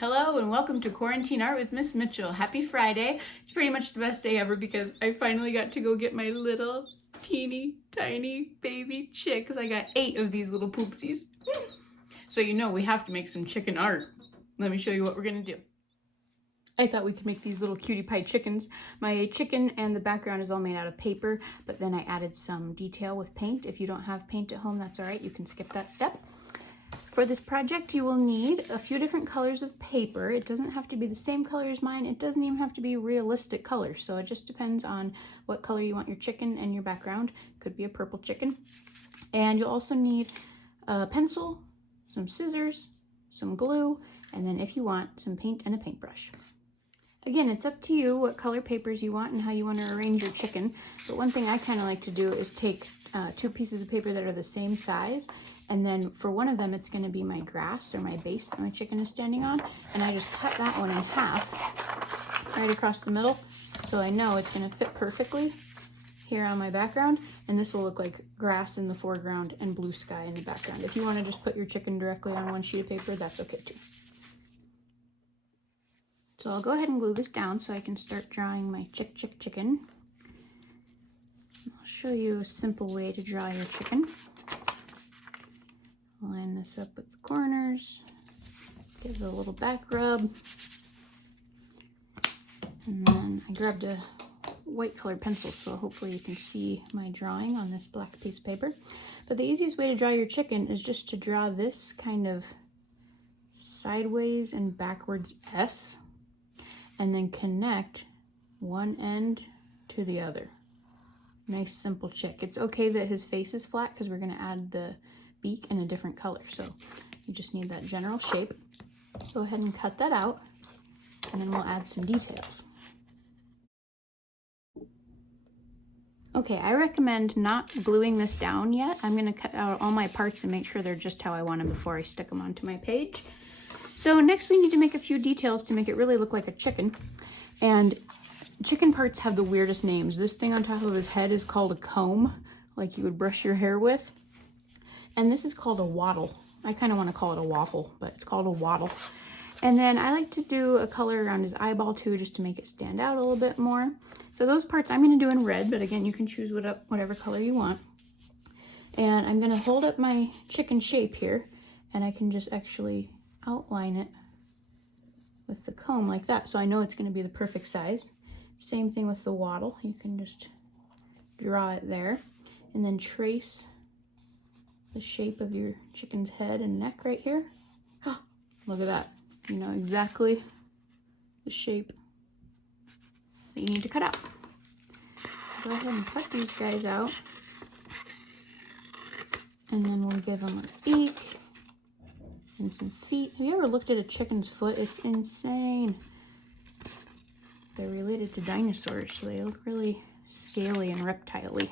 Hello and welcome to Quarantine Art with Miss Mitchell. Happy Friday. It's pretty much the best day ever because I finally got to go get my little teeny tiny baby chicks. I got 8 of these little poopsies. So you know we have to make some chicken art. Let me show you what we're gonna do. I thought we could make these little cutie pie chickens. My chicken and the background is all made out of paper, but then I added some detail with paint. If you don't have paint at home, that's all right. You can skip that step. For this project, you will need a few different colors of paper. It doesn't have to be the same color as mine. It doesn't even have to be realistic colors. So it just depends on what color you want your chicken and your background. Could be a purple chicken. And you'll also need a pencil, some scissors, some glue, and then if you want, some paint and a paintbrush. Again, it's up to you what color papers you want and how you want to arrange your chicken. But one thing I kind of like to do is take 2 pieces of paper that are the same size, and then for one of them it's going to be my grass or my base that my chicken is standing on, and I just cut that one in half right across the middle so I know it's going to fit perfectly here on my background, and this will look like grass in the foreground and blue sky in the background. If you want to just put your chicken directly on one sheet of paper, that's okay too. So I'll go ahead and glue this down so I can start drawing my chicken. I'll show you a simple way to draw your chicken. Line this up with the corners, give it a little back rub, and then I grabbed a white colored pencil so hopefully you can see my drawing on this black piece of paper. But the easiest way to draw your chicken is just to draw this kind of sideways and backwards S, and then connect one end to the other. Nice simple chick. It's okay that his face is flat because we're gonna add the beak in a different color. So you just need that general shape. Go ahead and cut that out, and then we'll add some details. Okay, I recommend not gluing this down yet. I'm gonna cut out all my parts and make sure they're just how I want them before I stick them onto my page. So next we need to make a few details to make it really look like a chicken. And chicken parts have the weirdest names. This thing on top of his head is called a comb, like you would brush your hair with. And this is called a wattle. I kind of want to call it a waffle, but it's called a wattle. And then I like to do a color around his eyeball too, just to make it stand out a little bit more. So those parts I'm going to do in red, but again, you can choose whatever color you want. And I'm going to hold up my chicken shape here, and I can just actually outline it with the comb like that, so I know it's going to be the perfect size. Same thing with the wattle. You can just draw it there and then trace the shape of your chicken's head and neck right here. Oh, look at that. You know exactly the shape that you need to cut out. So go ahead and cut these guys out, and then we'll give them a beak and some feet. Have you ever looked at a chicken's foot? It's insane. They're related to dinosaurs, so they look really scaly and reptile-y.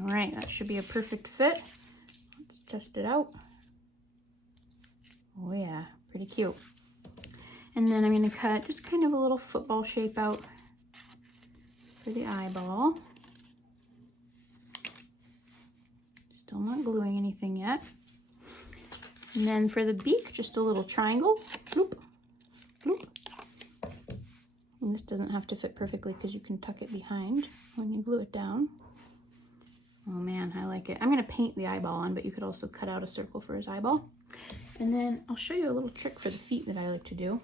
All right, that should be a perfect fit. Let's test it out. Oh yeah, pretty cute. And then I'm gonna cut just kind of a little football shape out for the eyeball. Still not gluing anything yet. And then for the beak, just a little triangle. Bloop, bloop. And this doesn't have to fit perfectly because you can tuck it behind when you glue it down. Oh man, I like it. I'm gonna paint the eyeball on, but you could also cut out a circle for his eyeball. And then I'll show you a little trick for the feet that I like to do.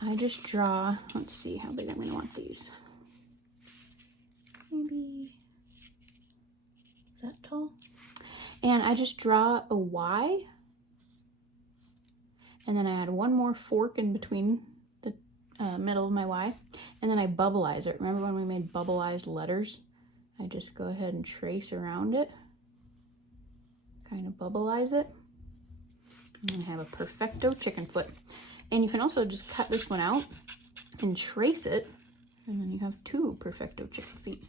I just draw, let's see how big I'm gonna want these. Maybe that tall. And I just draw a Y, and then I add one more fork in between the middle of my Y, and then I bubbleize it. Remember when we made bubbleized letters? I just go ahead and trace around it, kind of bubbleize it, and then have a perfecto chicken foot. And you can also just cut this one out and trace it, and then you have 2 perfecto chicken feet.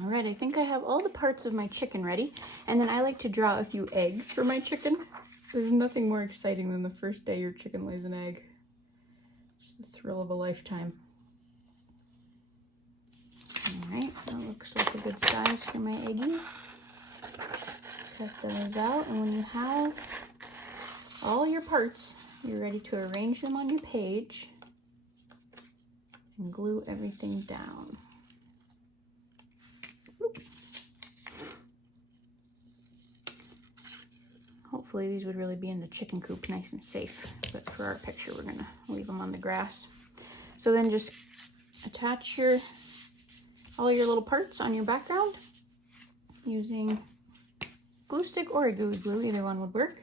All right, I think I have all the parts of my chicken ready, and then I like to draw a few eggs for my chicken. There's nothing more exciting than the first day your chicken lays an egg. It's the thrill of a lifetime. Alright, that looks like a good size for my eggies. Cut those out, and when you have all your parts, you're ready to arrange them on your page and glue everything down. Hopefully these would really be in the chicken coop nice and safe, but for our picture we're gonna leave them on the grass. So then just attach all your little parts on your background using glue stick or a gooey glue, either one would work.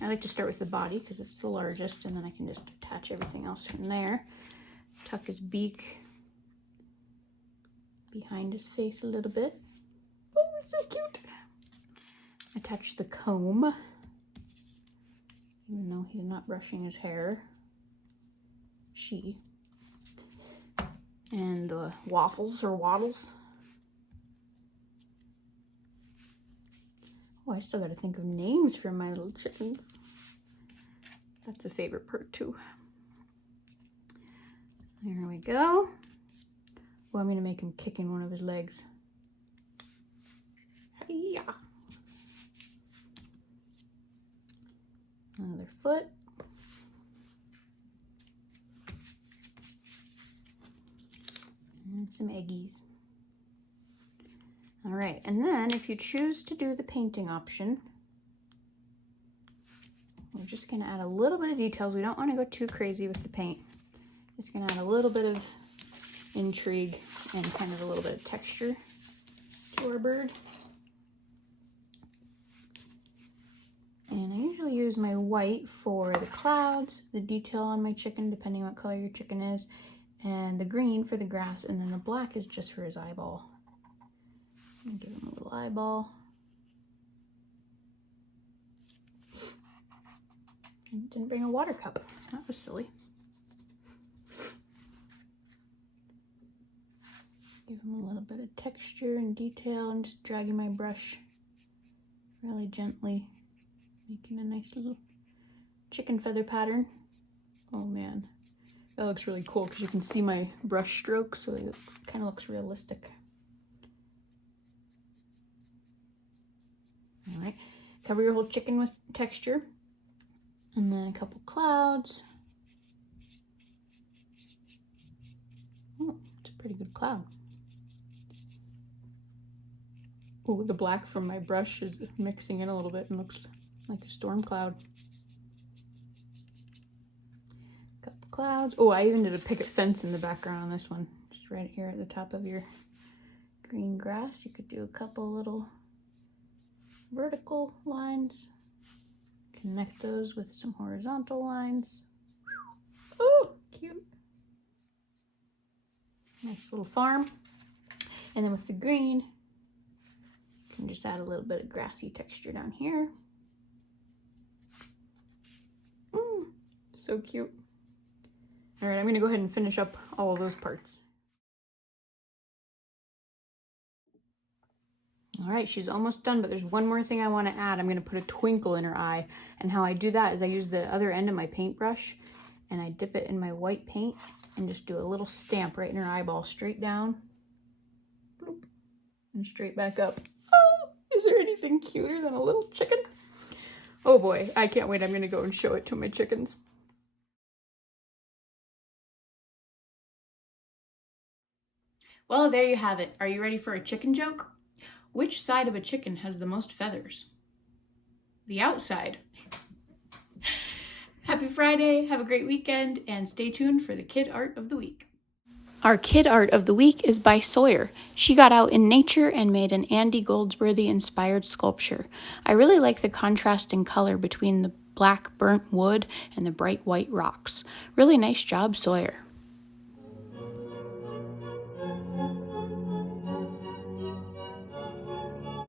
I like to start with the body because it's the largest, and then I can just attach everything else from there. Tuck his beak behind his face a little bit. Oh, it's so cute. Attach the comb, even though he's not brushing his hair. She. And the waffles or waddles. Oh, I still gotta think of names for my little chickens. That's a favorite part too. There we go. Oh, I'm gonna make him kick in one of his legs. Hi-ya. Another foot. And some eggies. All right, and then if you choose to do the painting option, we're just gonna add a little bit of details. We don't wanna go too crazy with the paint. Just gonna add a little bit of intrigue and kind of a little bit of texture to our bird. And I usually use my white for the clouds, the detail on my chicken, depending on what color your chicken is, and the green for the grass, and then the black is just for his eyeball. I'm gonna give him a little eyeball. And didn't bring a water cup. That was silly. Give him a little bit of texture and detail, and just dragging my brush really gently, making a nice little chicken feather pattern. Oh man, that looks really cool because you can see my brush stroke, so it kind of looks realistic. All right, cover your whole chicken with texture, and then a couple clouds. Oh, it's a pretty good cloud. Oh, the black from my brush is mixing in a little bit and looks like a storm cloud. Couple clouds. Oh, I even did a picket fence in the background on this one. Just right here at the top of your green grass. You could do a couple little vertical lines. Connect those with some horizontal lines. Oh, cute. Nice little farm. And then with the green, you can just add a little bit of grassy texture down here. So cute. All right, I'm gonna go ahead and finish up all of those parts. All right, she's almost done, but there's one more thing I want to add. I'm going to put a twinkle in her eye, and how I do that is I use the other end of my paintbrush and I dip it in my white paint and just do a little stamp right in her eyeball, straight down, bloop, and straight back up. Oh, is there anything cuter than a little chicken? Oh boy, I can't wait. I'm going to go and show it to my chickens. Well, there you have it. Are you ready for a chicken joke? Which side of a chicken has the most feathers? The outside. Happy Friday, have a great weekend, and stay tuned for the Kid Art of the Week. Our Kid Art of the Week is by Sawyer. She got out in nature and made an Andy Goldsworthy inspired sculpture. I really like the contrast in color between the black burnt wood and the bright white rocks. Really nice job, Sawyer.